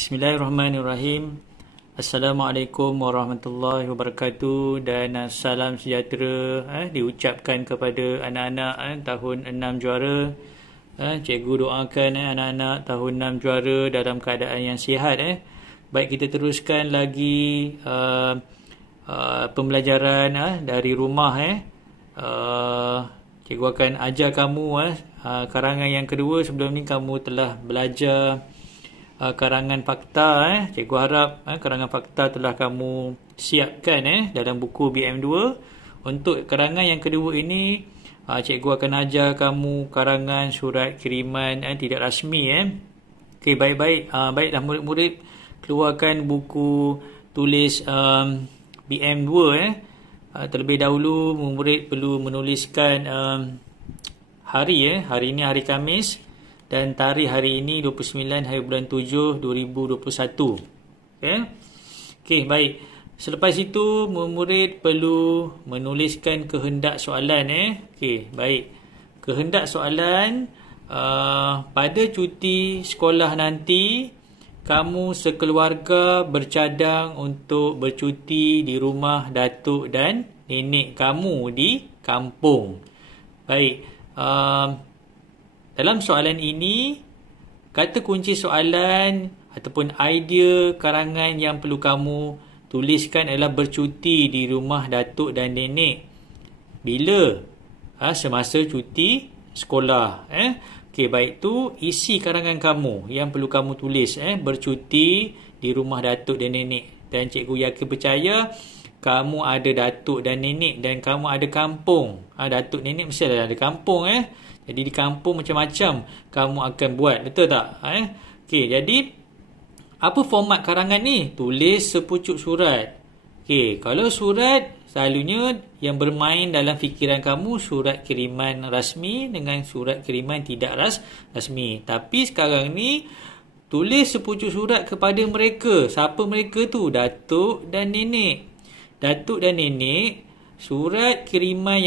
Bismillahirrahmanirrahim. Assalamualaikum warahmatullahi wabarakatuh dan salam sejahtera diucapkan kepada anak-anak tahun 6 juara. Cikgu doakan anak-anak tahun 6 juara dalam keadaan yang sihat. Baik, kita teruskan lagi pembelajaran dari rumah. Cikgu akan ajar kamu karangan yang kedua. Sebelum ni kamu telah belajar karangan fakta. Cikgu harap karangan fakta telah kamu siapkan dalam buku BM2. Untuk karangan yang kedua ini, cikgu akan ajar kamu karangan surat kiriman tidak rasmi. Okey, baik-baik. Baiklah murid-murid, keluarkan buku tulis BM2. Terlebih dahulu murid perlu menuliskan hari. Hari ini hari Khamis dan tarikh hari ini 29 hari bulan 7 2021. Okey, baik. Selepas itu murid perlu menuliskan kehendak soalan. Okey, baik. Kehendak soalan, pada cuti sekolah nanti kamu sekeluarga bercadang untuk bercuti di rumah datuk dan nenek kamu di kampung. Baik. Dalam soalan ini, kata kunci soalan ataupun idea karangan yang perlu kamu tuliskan adalah bercuti di rumah datuk dan nenek. Bila? Semasa cuti sekolah. Okey, baik, tu isi karangan kamu yang perlu kamu tulis. Bercuti di rumah datuk dan nenek. Dan cikgu yakin percaya kamu ada datuk dan nenek dan kamu ada kampung. Datuk nenek mesti ada kampung. Jadi di kampung macam-macam kamu akan buat. Betul tak? Okey, jadi apa format karangan ni? Tulis sepucuk surat. Okey, kalau surat selalunya yang bermain dalam fikiran kamu surat kiriman rasmi dengan surat kiriman tidak rasmi. Tapi sekarang ni tulis sepucuk surat kepada mereka. Siapa mereka tu? Datuk dan nenek. Datuk dan nenek, surat kiriman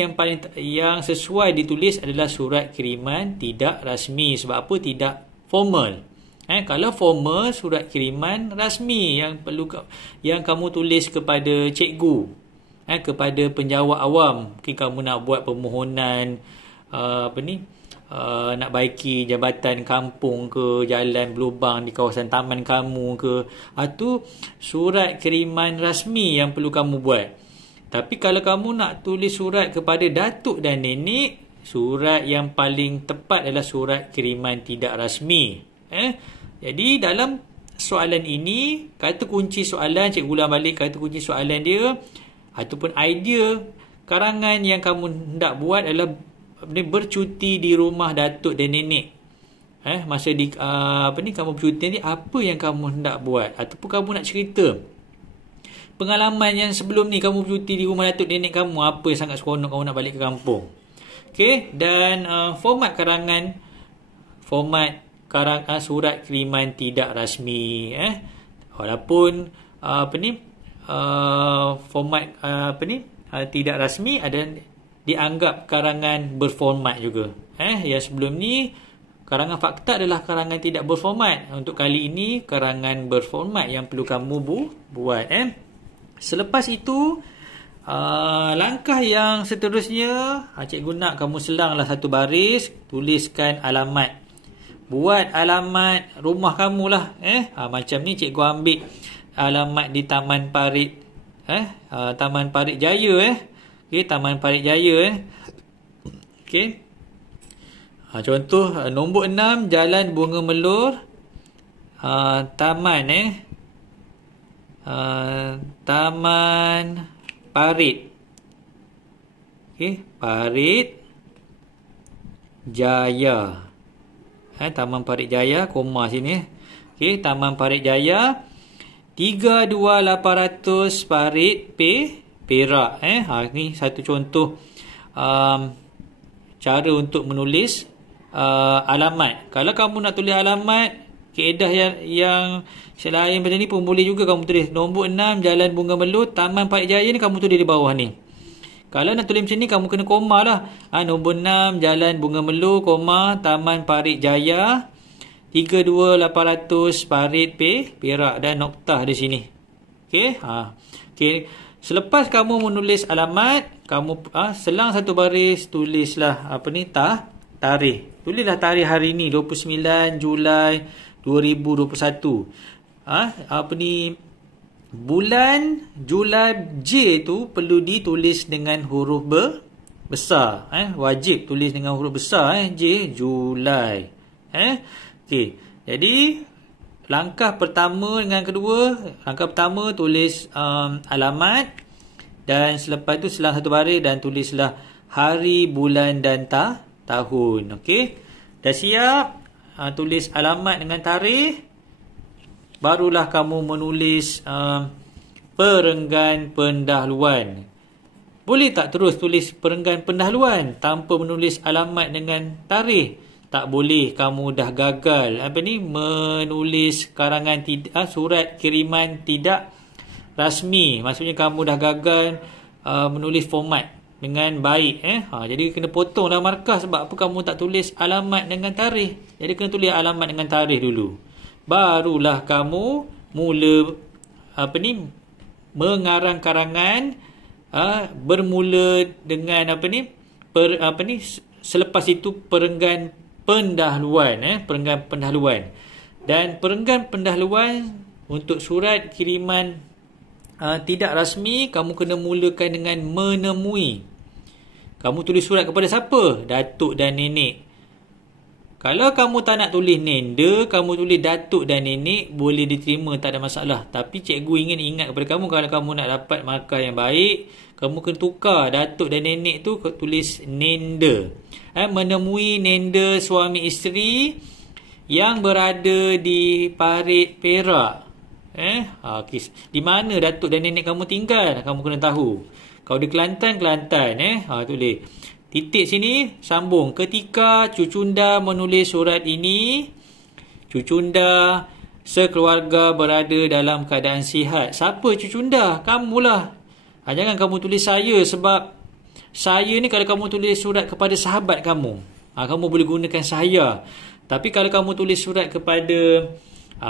yang sesuai ditulis adalah surat kiriman tidak rasmi. Sebab apa? Tidak formal. Kalau formal, surat kiriman rasmi yang kamu tulis kepada cikgu, kepada penjawat awam. Mungkin kamu nak buat permohonan nak baiki jabatan kampung ke, jalan berlubang di kawasan taman kamu ke. Itu surat kiriman rasmi yang perlu kamu buat. Tapi kalau kamu nak tulis surat kepada datuk dan nenek, surat yang paling tepat adalah surat kiriman tidak rasmi. Jadi dalam soalan ini, kata kunci soalan, cikgu ulang balik kata kunci soalan dia ataupun idea karangan yang kamu hendak buat adalah bercuti di rumah datuk dan nenek. Masa kamu bercuti ni, apa yang kamu hendak buat ataupun kamu nak cerita pengalaman yang sebelum ni kamu bercuti di rumah datuk nenek kamu, apa yang sangat seronok kamu nak balik ke kampung. Okey, dan format karangan, surat kiriman tidak rasmi. Walaupun format tidak rasmi ada dianggap karangan berformat juga. Yang sebelum ni karangan fakta adalah karangan tidak berformat. Untuk kali ini karangan berformat yang perlu kamu buat. Selepas itu, langkah yang seterusnya, cikgu nak kamu selanglah satu baris, tuliskan alamat. Buat alamat rumah kamu lah. Macam ni cikgu ambil alamat di Taman Parit. Taman Parit Jaya. Okey, Taman Parit Jaya. Okey. Contoh, nombor 6, Jalan Bunga Melur. Taman Taman Parit. Okey, Parit Jaya. Taman Parit Jaya, koma sini. Okey, Taman Parit Jaya 32800 Parit Perak. Ni satu contoh cara untuk menulis alamat. Kalau kamu nak tulis alamat, kaedah yang selain macam ni pun boleh juga kamu tulis. Nombor 6 Jalan Bunga Melur, Taman Parit Jaya ni kamu tulis di bawah ni. Kalau nak tulis macam ni, kamu kena koma lah. Nombor 6 Jalan Bunga Melur, koma, Taman Parit Jaya 32,800 parit Perak dan noktah di sini. Okey. Okey. Selepas kamu menulis alamat, kamu selang satu baris, tulislah tarikh. Tulislah tarikh hari ni 29 Julai 2021. Bulan Julai J tu perlu ditulis dengan huruf besar. Wajib tulis dengan huruf besar. J, Julai. Okey. Jadi langkah pertama dengan kedua, langkah pertama tulis alamat, dan selepas tu selang satu baris dan tulislah hari, bulan dan tahun. Okey. Dah siap? Tulis alamat dengan tarikh. Barulah kamu menulis perenggan pendahuluan. Boleh tak terus tulis perenggan pendahuluan tanpa menulis alamat dengan tarikh? Tak boleh, kamu dah gagal menulis karangan surat kiriman tidak rasmi. Maksudnya kamu dah gagal menulis format dengan baik. Jadi kena potonglah markah. Sebab apa kamu tak tulis alamat dengan tarikh? Jadi kena tulis alamat dengan tarikh dulu. Barulah kamu mula mengarang karangan bermula dengan selepas itu perenggan pendahuluan. Perenggan pendahuluan. Dan perenggan pendahuluan untuk surat kiriman tidak rasmi, kamu kena mulakan dengan menemui. Kamu tulis surat kepada siapa? Datuk dan nenek. Kalau kamu tak nak tulis nenda, kamu tulis datuk dan nenek, boleh diterima, tak ada masalah. Tapi cikgu ingin ingat kepada kamu, kalau kamu nak dapat markah yang baik, kamu kena tukar datuk dan nenek tu tulis nenda. Menemui nenda suami isteri yang berada di parit Perak. Di mana datuk dan nenek kamu tinggal, kamu kena tahu. Kalau di Kelantan, tulis. Titik sini, sambung. Ketika Cucunda menulis surat ini, Cucunda sekeluarga berada dalam keadaan sihat. Siapa Cucunda? Kamulah. Jangan kamu tulis saya, sebab saya ni kalau kamu tulis surat kepada sahabat kamu, kamu boleh gunakan saya. Tapi kalau kamu tulis surat kepada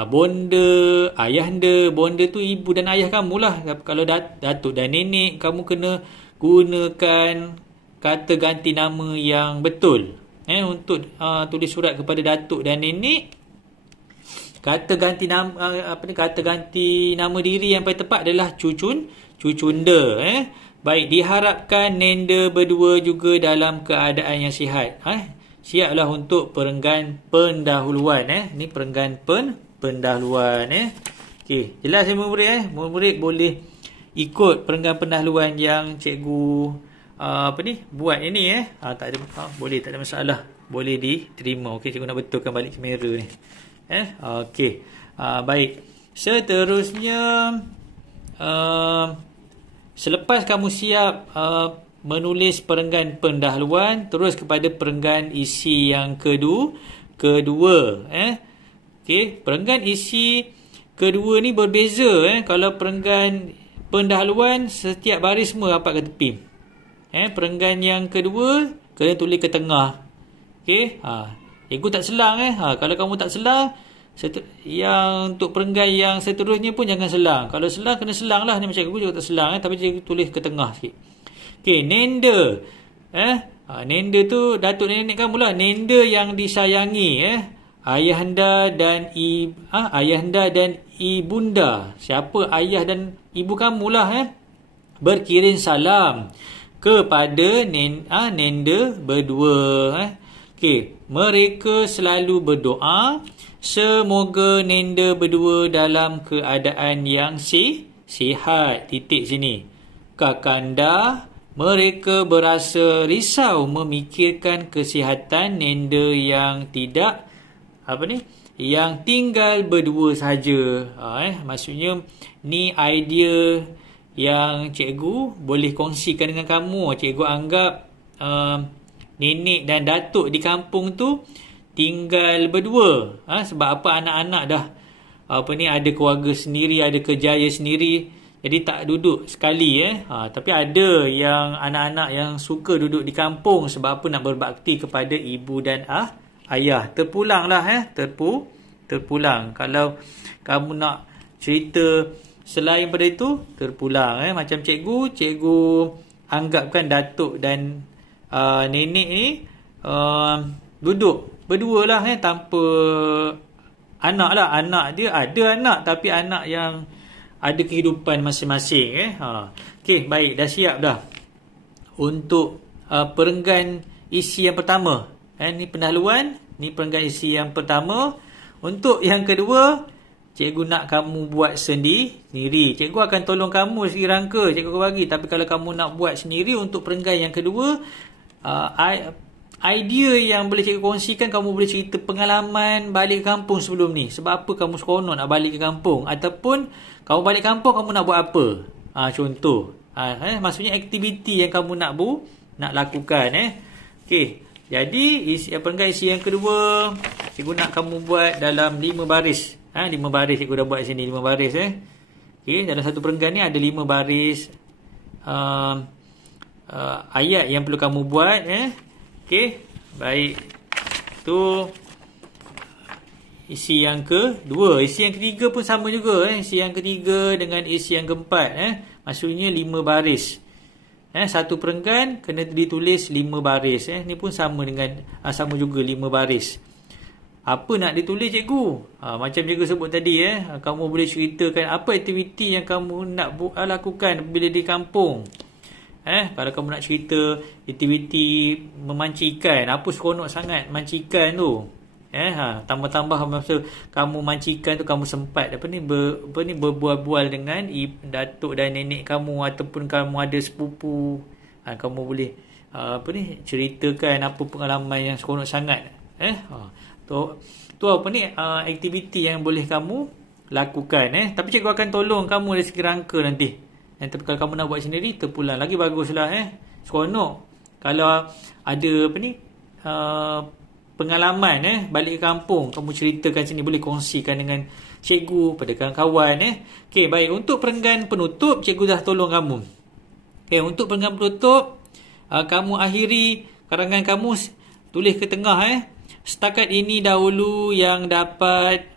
bonda, ayahanda, bonda tu ibu dan ayah kamulah. Kalau datuk dan nenek, kamu kena gunakan kata ganti nama yang betul. Untuk tulis surat kepada datuk dan nenek, kata ganti nama diri yang paling tepat adalah Cucunda. Baik, diharapkan nenda berdua juga dalam keadaan yang sihat. Siaplah untuk perenggan pendahuluan. Ni perenggan pendahuluan. Okey, jelas ya murid? Murid boleh ikut perenggan pendahuluan yang cikgu buat ini. Tak ada boleh, tak ada masalah. Boleh diterima. Okey, cikgu nak betulkan balik kamera ni. Okey. Baik. Seterusnya, selepas kamu siap menulis perenggan pendahuluan, terus kepada perenggan isi yang kedua. Okey, perenggan isi kedua ni berbeza. Kalau perenggan pendahuluan, setiap baris semua rapat ke tepi. Perenggan yang kedua kena tulis ke tengah. Okey, cikgu tak selang. Kalau kamu tak selang, yang untuk perenggan yang seterusnya pun jangan selang. Kalau selang, kena selang lah. Ni macam cikgu juga tak selang. Tapi cikgu tulis ke tengah sikit. Okey, nenda. Nenda tu datuk nenek kamu lah. Nenda yang disayangi. Ayahanda dan ibunda. Siapa ayah dan ibu kamu lah. Berkirim salam kepada nenda berdua. Okey, mereka selalu berdoa semoga nenda berdua dalam keadaan yang sihat. Titik sini. Kakanda, mereka berasa risau memikirkan kesihatan nenda yang yang tinggal berdua saja. Maksudnya ni idea yang cikgu boleh kongsikan dengan kamu. Cikgu anggap nenek dan datuk di kampung tu tinggal berdua. Sebab apa, anak-anak dah ada keluarga sendiri, ada kerjaya sendiri, jadi tak duduk sekali. Tapi ada yang anak-anak yang suka duduk di kampung. Sebab apa? Nak berbakti kepada ibu dan ayah. Terpulanglah. terpulang. Kalau kamu nak cerita selain pada itu, terpulang. Macam cikgu anggapkan datuk dan nenek ni duduk berdua lah, tanpa anak lah. Anak dia ada anak, tapi anak yang ada kehidupan masing-masing. Okey, baik, dah siap dah untuk perenggan isi yang pertama. Ni pendahuluan, ni perenggan isi yang pertama. Untuk yang kedua, cikgu nak kamu buat sendiri. Cikgu akan tolong kamu segi rangka, cikgu bagi. Tapi kalau kamu nak buat sendiri untuk perenggan yang kedua, idea yang boleh cikgu kongsikan, kamu boleh cerita pengalaman balik ke kampung sebelum ni. Sebab apa kamu seronok nak balik ke kampung? Ataupun kamu balik kampung, kamu nak buat apa? Contoh. Maksudnya aktiviti yang kamu nak lakukan. Okey. Jadi perenggan isi yang kedua, cikgu nak kamu buat dalam 5 baris. 5 baris cikgu dah buat sini, 5 baris. Okey, dalam satu perenggan ni ada 5 baris ayat yang perlu kamu buat. Okey, baik. Tu isi yang kedua. Isi yang ketiga pun sama juga. Isi yang ketiga dengan isi yang keempat. Maksudnya 5 baris. Satu perenggan kena ditulis 5 baris. Ni pun sama sama juga 5 baris. Apa nak ditulis cikgu? Macam cikgu sebut tadi, kamu boleh ceritakan apa aktiviti yang kamu nak lakukan bila di kampung. Kalau kamu nak cerita aktiviti memancing ikan, apa seronok sangat mancing ikan tu. Tambah-tambah masa kamu mancing ikan tu, kamu sempat berbual-bual dengan datuk dan nenek kamu, ataupun kamu ada sepupu. Kamu boleh ceritakan apa pengalaman yang seronok sangat. Tu aktiviti yang boleh kamu lakukan. Tapi cikgu akan tolong kamu dari segi rangka nanti. Tapi kalau kamu nak buat sendiri, terpulang lagi baguslah. Seronok kalau ada pengalaman balik ke kampung, kamu ceritakan sini, boleh kongsikan dengan cikgu, pada kawan-kawan. Okey, baik. Untuk perenggan penutup, cikgu dah tolong kamu. Okey, untuk perenggan penutup, kamu akhiri karangan kamu, tulis ke tengah. Setakat ini dahulu yang dapat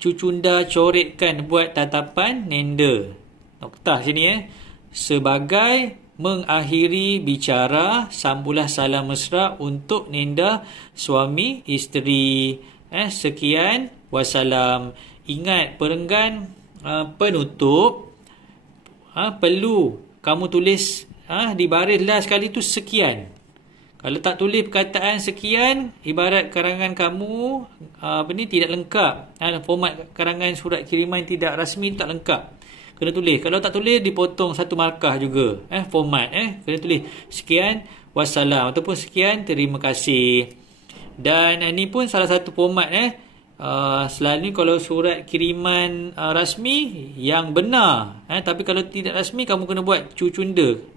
Cucunda coretkan buat tatapan Nenda. Noktah sini. Sebagai mengakhiri bicara, sambulah salam mesra untuk Nenda, suami, isteri. Sekian, wassalam. Ingat, perenggan penutup perlu kamu tulis di baris last sekali tu sekian. Kalau tak tulis perkataan sekian, ibarat karangan kamu tidak lengkap. Format karangan surat kiriman tidak rasmi tak lengkap. Kena tulis. Kalau tak tulis, dipotong satu markah juga. Format. Kena tulis sekian, wassalam. Ataupun sekian, terima kasih. Dan ini pun salah satu format. Selalunya kalau surat kiriman rasmi, yang benar. Tapi kalau tidak rasmi, kamu kena buat cucunda.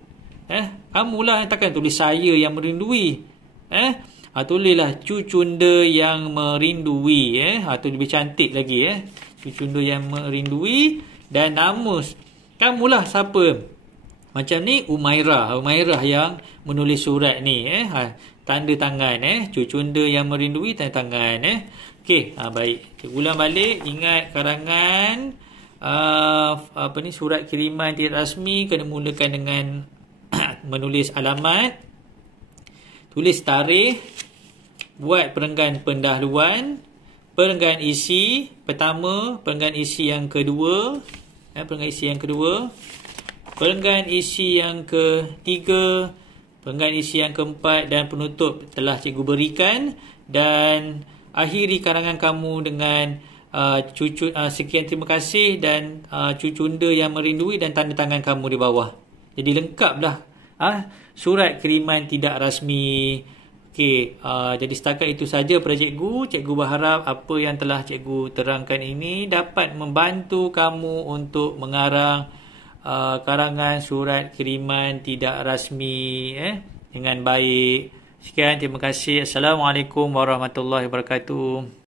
Kamulah yang takkan tulis saya yang merindui. Tulislah cucunda yang merindui. Tu lebih cantik lagi. Cucunda yang merindui. Dan nama kamulah siapa. Macam ni Umairah yang menulis surat ni. Tanda tangan. Cucunda yang merindui, tanda tangan. Okey, baik. Cikgu ulang balik. Ingat karangan surat kiriman tidak rasmi kena mulakan dengan menulis alamat, tulis tarikh, buat perenggan pendahuluan, perenggan isi pertama, perenggan isi yang kedua, perenggan isi yang kedua, perenggan isi yang ketiga, perenggan isi yang keempat, dan penutup telah cikgu berikan. Dan akhiri karangan kamu dengan sekian terima kasih dan cucunda yang merindui dan tanda tangan kamu di bawah. Jadi lengkaplah surat kiriman tidak rasmi. Okey, jadi setakat itu saja pada cikgu. Cikgu berharap apa yang telah cikgu terangkan ini dapat membantu kamu untuk mengarang karangan surat kiriman tidak rasmi dengan baik. Sekian, terima kasih. Assalamualaikum warahmatullahi wabarakatuh.